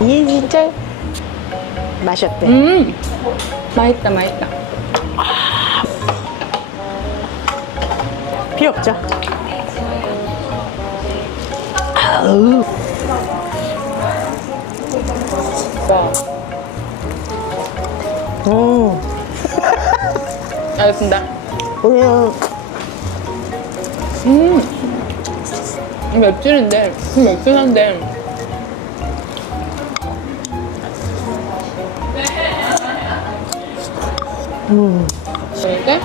이게 진짜 맛이 어때? 맛있다, 맛있다. 필요 없죠? 아우. 와. 알겠습니다. 맵찔인데, 맵찔한데. 이게